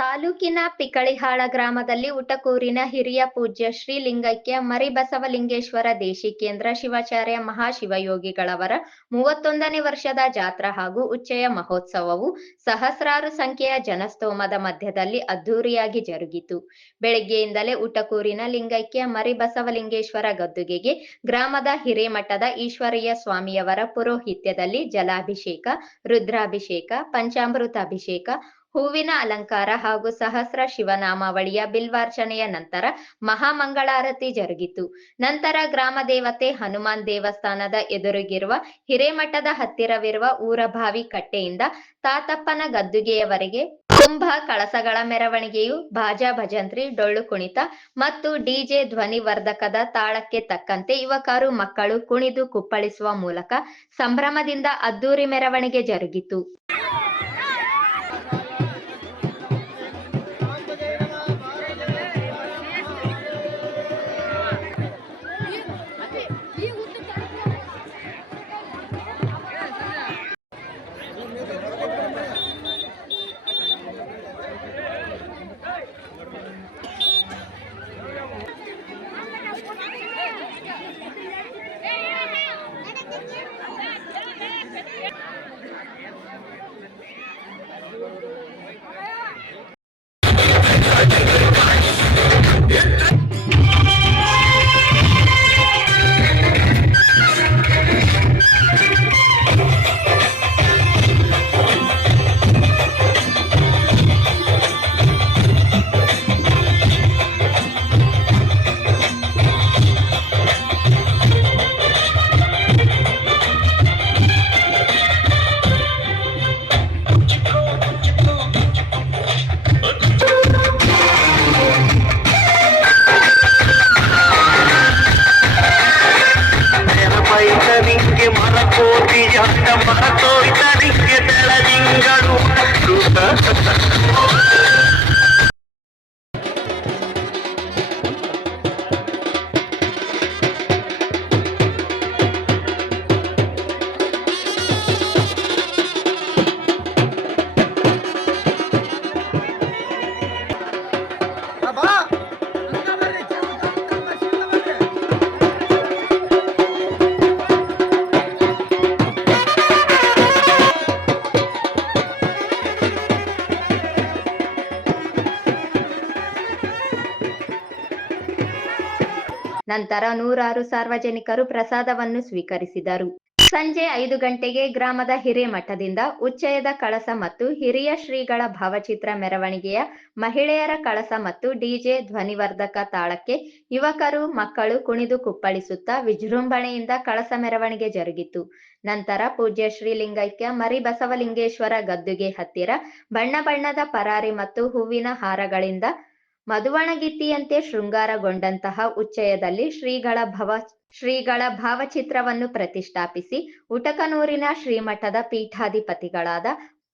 ತಾಲೂಕಿನ ಪಿಕಳಿಹಾಳ ಗ್ರಾಮದಲ್ಲಿ ಉಟಕೂರಿನ ಹಿರಿಯ ಪೂಜ್ಯ ಶ್ರೀ ಲಿಂಗೈಕ್ಯ ಮರಿಬಸವಲಿಂಗೇಶ್ವರ ದೇಶಿಕೇಂದ್ರ ಶಿವಾಚಾರ್ಯ ಮಹಾಶಿವಯೋಗಿಗಳವರ 31ನೇ ವರ್ಷದ ಜಾತ್ರಾ ಹಾಗೂ ಉಚ್ಚಯ ಮಹೋತ್ಸವವು ಸಹಸ್ರಾರು ಸಂಖ್ಯೆಯ ಜನಸ್ತೋಮದ ಮಧ್ಯದಲ್ಲಿ ಅದ್ಧೂರಿಯಾಗಿ ಜರುಗಿತು. ಬೆಳಗ್ಗೆಯಿಂದಲೇ ಉಟಕೂರಿನ ಲಿಂಗೈಕ್ಯ ಮರಿಬಸವಲಿಂಗೇಶ್ವರ ಗದ್ದುಗೆಗೆ ಗ್ರಾಮದ ಹಿರೇಮಠದ ಈಶ್ವರಯ್ಯ ಸ್ವಾಮಿಯವರ ಪುರೋಹಿತ್ಯದಲ್ಲಿ ಜಲಾಭಿಷೇಕ, ರುದ್ರಾಭಿಷೇಕ, ಪಂಚಾಮೃತಾಭಿಷೇಕ, ಹೂವಿನ ಅಲಂಕಾರ ಹಾಗೂ ಸಹಸ್ರ ಶಿವನಾಮಾವಳಿಯ ಬಿಲ್ವಾರ್ಚನೆಯ ನಂತರ ಮಹಾಮಂಗಳಾರತಿ ಜರುಗಿತು. ನಂತರ ಗ್ರಾಮ ದೇವತೆ ಹನುಮಾನ್ ದೇವಸ್ಥಾನದ ಎದುರಿಗಿರುವ ಹಿರೇಮಠದ ಹತ್ತಿರವಿರುವ ಊರಭಾವಿ ಕಟ್ಟೆಯಿಂದ ತಾತಪ್ಪನ ಗದ್ದುಗೆಯವರೆಗೆ ಕುಂಭ ಕಳಸಗಳ ಮೆರವಣಿಗೆಯು ಬಾಜಾ ಭಜಂತ್ರಿ, ಡೊಳ್ಳು ಕುಣಿತ ಮತ್ತು ಡಿಜೆ ಧ್ವನಿವರ್ಧಕದ ತಾಳಕ್ಕೆ ತಕ್ಕಂತೆ ಯುವಕರು ಮಕ್ಕಳು ಕುಣಿದು ಕುಪ್ಪಳಿಸುವ ಮೂಲಕ ಸಂಭ್ರಮದಿಂದ ಅದ್ದೂರಿ ಮೆರವಣಿಗೆ ಜರುಗಿತು. ನಂತರ ನೂರಾರು ಸಾರ್ವಜನಿಕರು ಪ್ರಸಾದವನ್ನು ಸ್ವೀಕರಿಸಿದರು. ಸಂಜೆ 5 ಗಂಟೆಗೆ ಗ್ರಾಮದ ಹಿರೇಮಠದಿಂದ ಉಚ್ಚಯದ ಕಳಸ ಮತ್ತು ಹಿರಿಯ ಶ್ರೀಗಳ ಭಾವಚಿತ್ರ ಮೆರವಣಿಗೆಯ ಮಹಿಳೆಯರ ಕಳಸ ಮತ್ತು ಡಿಜೆ ಧ್ವನಿವರ್ಧಕ ತಾಳಕ್ಕೆ ಯುವಕರು ಮಕ್ಕಳು ಕುಣಿದು ಕುಪ್ಪಳಿಸುತ್ತಾ ವಿಜೃಂಭಣೆಯಿಂದ ಕಳಸ ಮೆರವಣಿಗೆ ಜರುಗಿತು. ನಂತರ ಪೂಜ್ಯ ಶ್ರೀ ಲಿಂಗೈಕ್ಯ ಮರಿಬಸವಲಿಂಗೇಶ್ವರ ಗದ್ದುಗೆ ಹತ್ತಿರ ಬಣ್ಣ ಬಣ್ಣದ ಪರಾರಿ ಮತ್ತು ಹೂವಿನ ಹಾರಗಳಿಂದ ಮಧುವಣಗಿತ್ತಿಯಂತೆ ಶೃಂಗಾರಗೊಂಡಂತಹ ಉಚ್ಚಯದಲ್ಲಿ ಶ್ರೀಗಳ ಭಾವಚಿತ್ರವನ್ನು ಪ್ರತಿಷ್ಠಾಪಿಸಿ ಉಟಕನೂರಿನ ಶ್ರೀಮಠದ ಪೀಠಾಧಿಪತಿಗಳಾದ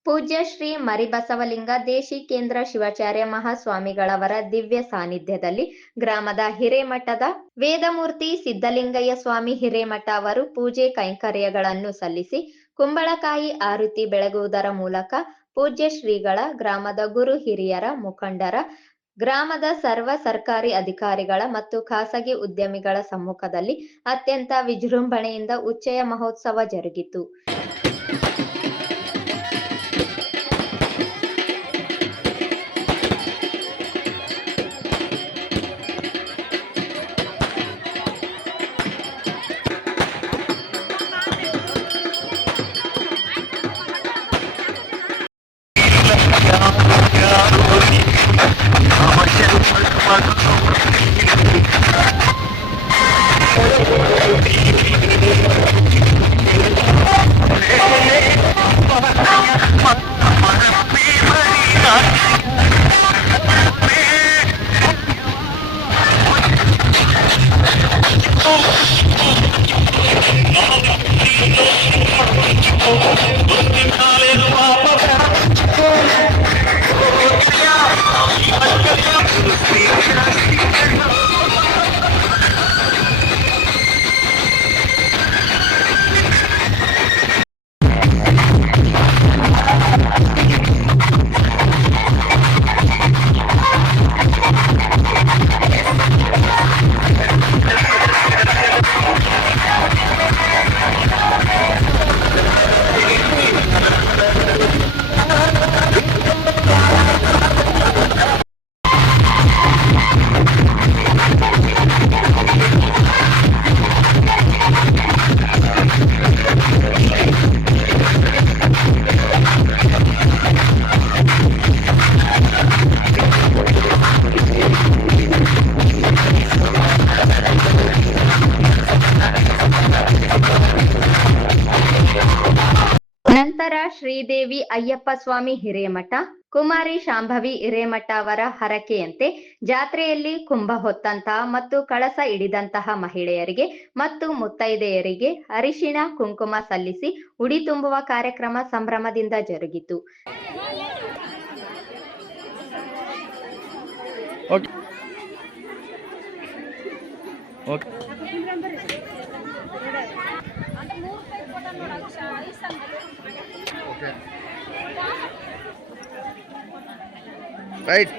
ಪೂಜ್ಯ ಶ್ರೀ ಮರಿಬಸವಲಿಂಗ ದೇಶಿಕೇಂದ್ರ ಶಿವಾಚಾರ್ಯ ಮಹಾಸ್ವಾಮಿಗಳವರ ದಿವ್ಯ ಸಾನ್ನಿಧ್ಯದಲ್ಲಿ ಗ್ರಾಮದ ಹಿರೇಮಠದ ವೇದಮೂರ್ತಿ ಸಿದ್ದಲಿಂಗಯ್ಯ ಸ್ವಾಮಿ ಹಿರೇಮಠ ಅವರು ಪೂಜೆ ಕೈಂಕರ್ಯಗಳನ್ನು ಸಲ್ಲಿಸಿ ಕುಂಬಳಕಾಯಿ ಆರತಿ ಬೆಳಗುವುದರ ಮೂಲಕ ಪೂಜ್ಯ ಶ್ರೀಗಳ, ಗ್ರಾಮದ ಗುರು ಹಿರಿಯರ, ಮುಖಂಡರ, ಗ್ರಾಮದ ಸರ್ವ ಸರ್ಕಾರಿ ಅಧಿಕಾರಿಗಳ ಮತ್ತು ಖಾಸಗಿ ಉದ್ಯಮಿಗಳ ಸಮ್ಮುಖದಲ್ಲಿ ಅತ್ಯಂತ ವಿಜೃಂಭಣೆಯಿಂದ ಉಚ್ಚಯ ಮಹೋತ್ಸವ ಜರುಗಿತು. ಶ್ರೀದೇವಿ ಅಯ್ಯಪ್ಪ ಸ್ವಾಮಿ ಹಿರೇಮಠ, ಕುಮಾರಿ ಶಾಂಭವಿ ಹಿರೇಮಠ ಅವರ ಹರಕೆಯಂತೆ ಜಾತ್ರೆಯಲ್ಲಿ ಕುಂಭ ಹೊತ್ತಂತಹ ಮತ್ತು ಕಳಸ ಹಿಡಿದಂತಹ ಮಹಿಳೆಯರಿಗೆ ಮತ್ತು ಮುತ್ತೈದೆಯರಿಗೆ ಅರಿಶಿಣ ಕುಂಕುಮ ಸಲ್ಲಿಸಿ ಉಡಿ ತುಂಬುವ ಕಾರ್ಯಕ್ರಮ ಸಂಭ್ರಮದಿಂದ ಜರುಗಿತು. Right.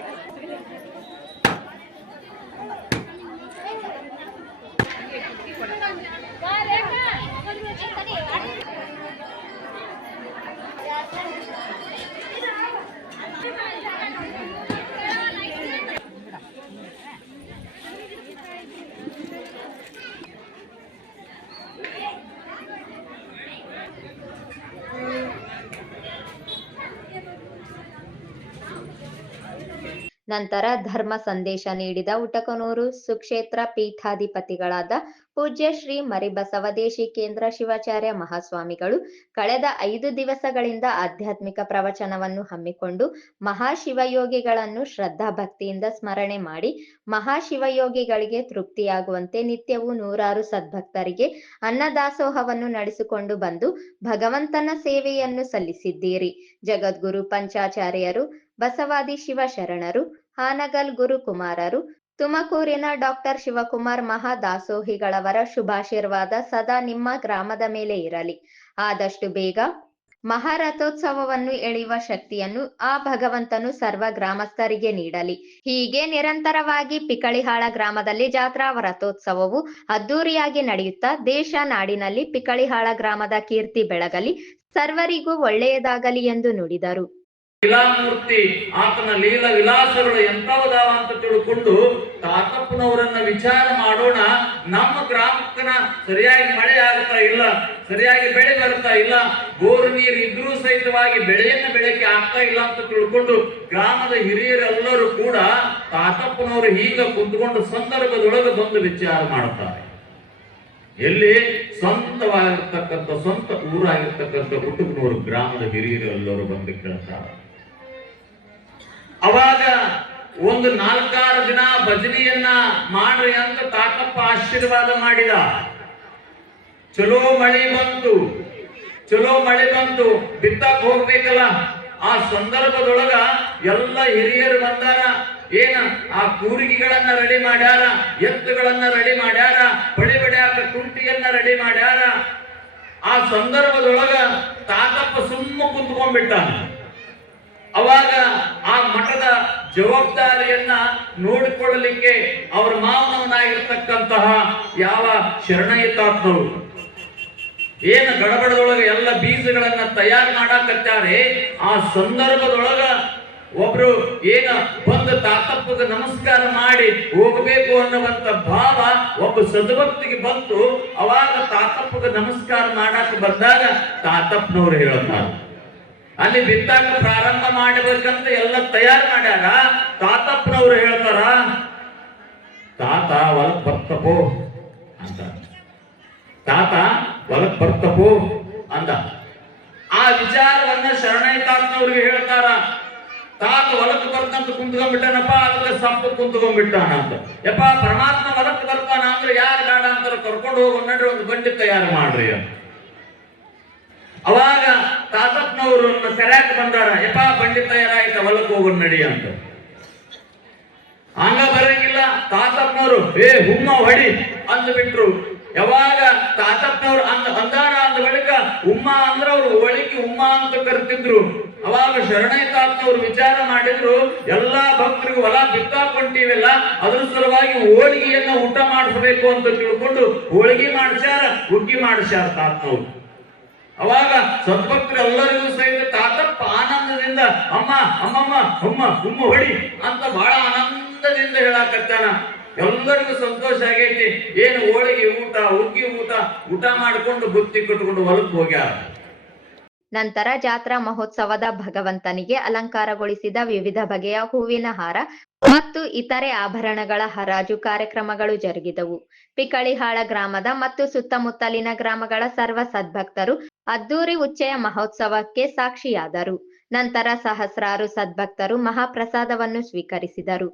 ನಂತರ ಧರ್ಮ ಸಂದೇಶ ನೀಡಿದ ಉಟಕನೂರು ಸುಕ್ಷೇತ್ರ ಪೀಠಾಧಿಪತಿಗಳಾದ ಪೂಜ್ಯ ಶ್ರೀ ಮರಿಬಸವ ದೇಶಿಕೇಂದ್ರ ಶಿವಾಚಾರ್ಯ ಮಹಾಸ್ವಾಮಿಗಳು ಕಳೆದ 5 ದಿವಸಗಳಿಂದ ಆಧ್ಯಾತ್ಮಿಕ ಪ್ರವಚನವನ್ನು ಹಮ್ಮಿಕೊಂಡು ಮಹಾಶಿವಯೋಗಿಗಳನ್ನು ಶ್ರದ್ಧಾ ಭಕ್ತಿಯಿಂದ ಸ್ಮರಣೆ ಮಾಡಿ ಮಹಾಶಿವಯೋಗಿಗಳಿಗೆ ತೃಪ್ತಿಯಾಗುವಂತೆ ನಿತ್ಯವೂ 100 ಸದ್ಭಕ್ತರಿಗೆ ಅನ್ನದಾಸೋಹವನ್ನು ನಡೆಸಿಕೊಂಡು ಬಂದು ಭಗವಂತನ ಸೇವೆಯನ್ನು ಸಲ್ಲಿಸಿದ್ದೀರಿ. ಜಗದ್ಗುರು ಪಂಚಾಚಾರ್ಯರು, ಬಸವಾದಿ ಶಿವಶರಣರು, ಹಾನಗಲ್ ಗುರುಕುಮಾರರು, ತುಮಕೂರಿನ ಡಾಕ್ಟರ್ ಶಿವಕುಮಾರ್ ಮಹಾದಾಸೋಹಿಗಳವರ ಶುಭಾಶೀರ್ವಾದ ಸದಾ ನಿಮ್ಮ ಗ್ರಾಮದ ಮೇಲೆ ಇರಲಿ. ಆದಷ್ಟು ಬೇಗ ಮಹಾರಥೋತ್ಸವವನ್ನು ಎಳೆಯುವ ಶಕ್ತಿಯನ್ನು ಆ ಭಗವಂತನು ಸರ್ವ ಗ್ರಾಮಸ್ಥರಿಗೆ ನೀಡಲಿ. ಹೀಗೆ ನಿರಂತರವಾಗಿ ಪಿಕಳಿಹಾಳ ಗ್ರಾಮದಲ್ಲಿ ಜಾತ್ರಾ ರಥೋತ್ಸವವು ಅದ್ದೂರಿಯಾಗಿ ನಡೆಯುತ್ತಾ ದೇಶ ನಾಡಿನಲ್ಲಿ ಪಿಕಳಿಹಾಳ ಗ್ರಾಮದ ಕೀರ್ತಿ ಬೆಳಗಲಿ, ಸರ್ವರಿಗೂ ಒಳ್ಳೆಯದಾಗಲಿ ಎಂದು ನುಡಿದರು. ಲೀಲಾಮೂರ್ತಿ ಆತನ ಲೀಲಾ ವಿಲಾಸಗಳು ಎಂತವದಾವ ಅಂತ ತಿಳ್ಕೊಂಡು ತಾತಪ್ಪನವರನ್ನ ವಿಚಾರ ಮಾಡೋಣ. ನಮ್ಮ ಗ್ರಾಮಕ್ಕನ ಸರಿಯಾಗಿ ಮಳೆ ಆಗ್ತಾ ಇಲ್ಲ, ಸರಿಯಾಗಿ ಬೆಳೆ ಬರ್ತಾ ಇಲ್ಲ, ಬೋರು ನೀರು ಇದ್ರೂ ಸಹಿತವಾಗಿ ಬೆಳೆಯನ್ನು ಬೆಳೆಯಕ್ಕೆ ಆಗ್ತಾ ಇಲ್ಲ ಅಂತ ತಿಳ್ಕೊಂಡು ಗ್ರಾಮದ ಹಿರಿಯರೆಲ್ಲರೂ ಕೂಡ ತಾತಪ್ಪನವರು ಹೀಗ ಕುಂತ್ಕೊಂಡು ಸಂದರ್ಭದೊಳಗೆ ಬಂದು ವಿಚಾರ ಮಾಡ್ತಾರೆ. ಎಲ್ಲಿ ಸ್ವಂತವಾಗಿರ್ತಕ್ಕಂಥ ಸ್ವಂತ ಊರಾಗಿರ್ತಕ್ಕಂಥ ಕುಟುಂಬನವರು ಗ್ರಾಮದ ಹಿರಿಯರೆಲ್ಲರೂ ಬಂದು ಕೇಳ್ತಾರೆ. ಅವಾಗ ಒಂದು 4-6 ದಿನ ಭಜನೆಯನ್ನ ಮಾಡ್ರಿ ಅಂತ ತಾತಪ್ಪ ಆಶೀರ್ವಾದ ಮಾಡಿದ. ಚಲೋ ಮಳೆ ಬಂತು, ಬಿತ್ತಕ್ ಹೋಗ್ಬೇಕಲ್ಲ. ಆ ಸಂದರ್ಭದೊಳಗ ಎಲ್ಲ ಹಿರಿಯರು ಬಂದಾರ. ಏನ ಆ ಕೂರಿಗೆಗಳನ್ನ ರೆಡಿ ಮಾಡ್ಯಾರ, ಎತ್ತುಗಳನ್ನ ರೆಡಿ ಮಾಡ್ಯಾರ, ಬಳಿ ಬಡಿಯಾಕ ಕುಂಟಿಯನ್ನ ರೆಡಿ ಮಾಡ್ಯಾರ. ಆ ಸಂದರ್ಭದೊಳಗ ತಾತಪ್ಪ ಸುಮ್ಮ ಕುಂತ್ಕೊಂಡ್ಬಿಟ್ಟಾನ. ಅವಾಗ ಆ ಮಠದ ಜವಾಬ್ದಾರಿಯನ್ನ ನೋಡಿಕೊಳ್ಳಲಿಕ್ಕೆ ಅವ್ರ ಮಾವನವನಾಗಿರ್ತಕ್ಕಂತಹ ಯಾವ ಶರಣಯ್ಯ ತಾತನವರು ಏನು ಗಡಬಡದೊಳಗೆ ಎಲ್ಲ ಬೀಜಗಳನ್ನ ತಯಾರು ಮಾಡಾಕತ್ತಾರೆ. ಆ ಸಂದರ್ಭದೊಳಗ ಒಬ್ರು ಏನ ಬಂದು ತಾತಪ್ಪಗೆ ನಮಸ್ಕಾರ ಮಾಡಿ ಹೋಗಬೇಕು ಅನ್ನುವಂತ ಭಾವ ಒಬ್ಬ ಸದ್ಭಕ್ತಿಗೆ ಬಂತು. ಅವಾಗ ತಾತಪ್ಪಗೆ ನಮಸ್ಕಾರ ಮಾಡಾಕ ಬಂದಾಗ ತಾತಪ್ಪನವ್ರು ಹೇಳ್ತಾರೆ, ಅಲ್ಲಿ ಬಿತ್ತಾಕ ಪ್ರಾರಂಭ ಮಾಡಬೇಕಂತ ಎಲ್ಲ ತಯಾರು ಮಾಡ್ಯಾರ. ತಾತಪ್ಪನವ್ರು ಹೇಳ್ತಾರ, ತಾತ ಹೊಲಕ್ ಬರ್ತಪೋ ಅಂತ. ತಾತ ಹೊಲಕ್ ಬರ್ತಪೋ ಅಂದ. ಆ ವಿಚಾರವನ್ನ ಶರಣಯ್ಯ ತಾತನವ್ರಿಗೆ ಹೇಳ್ತಾರ. ತಾತ ಹೊಲಕ್ ಬರ್ತಂತ ಕುಂತ್ಕೊಂಡ್ಬಿಟ್ಟಾನಪ್ಪ, ಅದಕ್ಕೆ ಸಂಪ ಕುಂತ್ಕೊಂಡ್ಬಿಟ್ಟಾನ ಅಂತ. ಯಪ್ಪ ಪರಮಾತ್ಮ ಹೊಲಕ್ ಬರ್ತಾನ ಅಂದ್ರೆ ಯಾರು ಬೇಡ ಅಂತಾರ, ಕರ್ಕೊಂಡು ಹೋಗಿ ನಡ್ರಿ ಒಂದು ಬಂಡಿ ತಯಾರು ಮಾಡ್ರಿ ಅಂತ. ಅವಾಗ ತಾತಪ್ಪನವರು ಕರ್ಯಾಕ್ ಬಂದಾರ. ಯಪ್ಪ ಬಂಡಿ ತಯಾರಾಯ್ತ, ಹೊಲಕ್ ಹೋಗೋಣ ನಡಿ ಅಂತ. ಹಂಗ ಬರಂಗಿಲ್ಲ. ತಾತಪ್ಪನವರು ಹುಮ್ಮ ಹೊಡಿ ಅಂದ್ಬಿಟ್ರು. ಯಾವಾಗ ತಾತಪ್ಪನವ್ರು ಅಂದಾರ ಅಂದ ಬಳಿಕ ಉಮ್ಮ ಅಂದ್ರ ಅವ್ರು ಒಳಗೆ ಉಮ್ಮ ಅಂತ ಕರ್ತಿದ್ರು. ಅವಾಗ ಶರಣಯ್ಯ ತಾತನವ್ರು ವಿಚಾರ ಮಾಡಿದ್ರು, ಎಲ್ಲಾ ಭಕ್ತರಿಗೂ ಹೊಲ ಬಿತ್ತಾಕೊಂತೀವಲ್ಲ, ಅದ್ರ ಸಲುವಾಗಿ ಹೋಳಿಗೆಯನ್ನ ಊಟ ಮಾಡಿಸ್ಬೇಕು ಅಂತ ತಿಳ್ಕೊಂಡು ಹೋಳಿಗೆ ಮಾಡಿಸ್ಯಾರ, ಹುಗ್ಗಿ ಮಾಡಿಸ್ಯಾರ ತಾತನವ್ರು. ಅವಾಗ ಸದ್ಭಕ್ತರೆಲ್ಲರಿಗೂ ಸಹಿತ ತಾತಪ್ಪ ಆನಂದದಿಂದ ಅಮ್ಮ ಅಮ್ಮಮ್ಮ ಹುಮ್ಮ ಹುಮ್ಮ ಹೊಡಿ ಅಂತ ಬಹಳ ಆನಂದದಿಂದ ಹೇಳಾಕತ್ತಾನ. ಎಲ್ಲರಿಗೂ ಸಂತೋಷ ಆಗೈತಿ. ಏನು ಹೋಳಿಗೆ ಊಟ, ಹುಗ್ಗಿ ಊಟ ಮಾಡ್ಕೊಂಡು ಬುತ್ತಿ ಕಟ್ಕೊಂಡು ಹೊಲಕ್ಕೆ ಹೋಗ್ಯಾರ. ನಂತರ ಜಾತ್ರಾ ಮಹೋತ್ಸವದ ಭಗವಂತನಿಗೆ ಅಲಂಕಾರಗೊಳಿಸಿದ ವಿವಿಧ ಬಗೆಯ ಹೂವಿನ ಹಾರ ಮತ್ತು ಇತರೆ ಆಭರಣಗಳ ಹರಾಜು ಕಾರ್ಯಕ್ರಮಗಳು ಜರುಗಿದವು. ಪಿಕಳಿಹಾಳ ಗ್ರಾಮದ ಮತ್ತು ಸುತ್ತಮುತ್ತಲಿನ ಗ್ರಾಮಗಳ ಸರ್ವ ಸದ್ಭಕ್ತರು ಅದ್ದೂರಿ ಉಚ್ಚೆಯ ಮಹೋತ್ಸವಕ್ಕೆ ಸಾಕ್ಷಿಯಾದರು. ನಂತರ ಸಹಸ್ರಾರು ಸದ್ಭಕ್ತರು ಮಹಾಪ್ರಸಾದವನ್ನು ಸ್ವೀಕರಿಸಿದರು.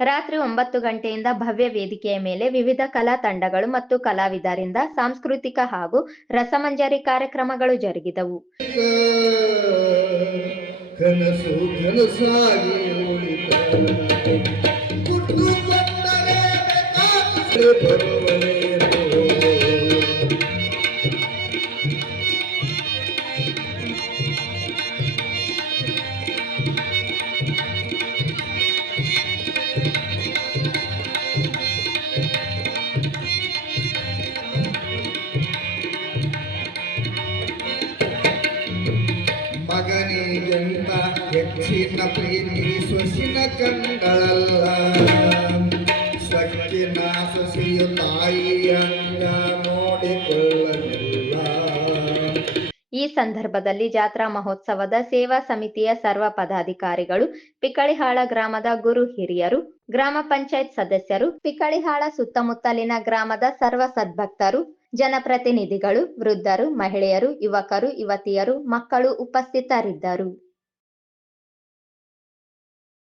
ರಾತ್ರಿ 9 ಗಂಟೆಯಿಂದ ಭವ್ಯ ವೇದಿಕೆಯ ಮೇಲೆ ವಿವಿಧ ಕಲಾ ತಂಡಗಳು ಮತ್ತು ಕಲಾವಿದರಿಂದ ಸಾಂಸ್ಕೃತಿಕ ಹಾಗೂ ರಸಮಂಜರಿ ಕಾರ್ಯಕ್ರಮಗಳು ಜರುಗಿದವು. ಕನಸು ಕನಸಾಗಿ ಮಗನಿಗೆಂತ ಹೆಚ್ಚಿನ ಪ್ರೀತಿ ಸೊಸಿನ ಕಂಗಳಲ್ಲ, ಸಕ್ಕಿನ ಸಸಿಯು ತಾಯಿಯಂಗ ನೋಡಿಕೊಳ್ಳಲಿಲ್ಲ. ಈ ಸಂದರ್ಭದಲ್ಲಿ ಜಾತ್ರಾ ಮಹೋತ್ಸವದ ಸೇವಾ ಸಮಿತಿಯ ಸರ್ವ ಪದಾಧಿಕಾರಿಗಳು, ಪಿಕಳಿಹಾಳ ಗ್ರಾಮದ ಗುರು ಹಿರಿಯರು, ಗ್ರಾಮ ಪಂಚಾಯತ್ ಸದಸ್ಯರು, ಪಿಕಳಿಹಾಳ ಸುತ್ತಮುತ್ತಲಿನ ಗ್ರಾಮದ ಸರ್ವ ಸದ್ಭಕ್ತರು, ಜನಪ್ರತಿನಿಧಿಗಳು, ವೃದ್ಧರು, ಮಹಿಳೆಯರು, ಯುವಕರು, ಯುವತಿಯರು, ಮಕ್ಕಳು ಉಪಸ್ಥಿತರಿದ್ದರು.